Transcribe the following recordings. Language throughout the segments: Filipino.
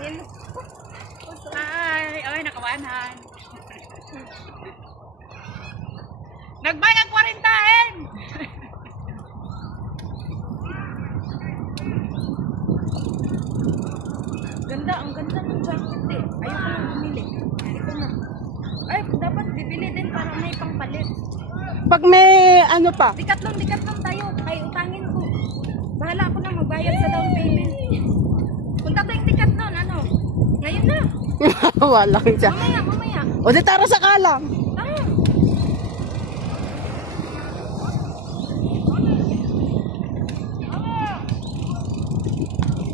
Tingin. Ay, nakawanan. Nagbay ang 40-hen! Ganda, ang ganda ng jacket eh. Ayoko nang bumili. Ito na. Ay, dapat bibili din para may pangpalit. Pag may ano pa. Dikatlong tayo. Ay, utangin ko. Bahala ako na magbayad sa down payment. Punta tayong Decathlon, ano? Ngayon na. Walang siya. Mamaya. O di tara sa kalang. Tama.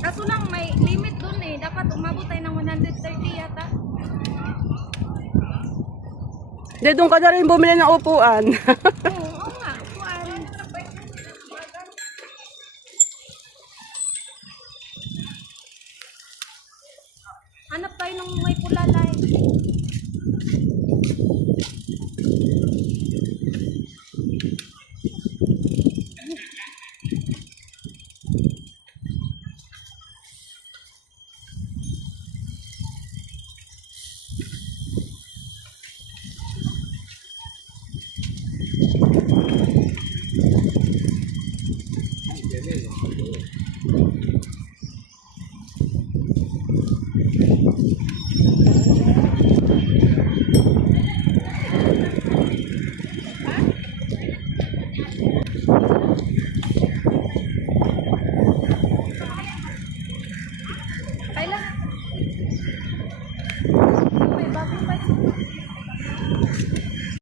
Kaso lang may limit dun eh. Dapat umabot tayo ng 130 yata. Di doon ka na rin bumili ng upuan. Oo nga. Kuan. Hanap tayo ng may pula line. Kailan? May bagong pa.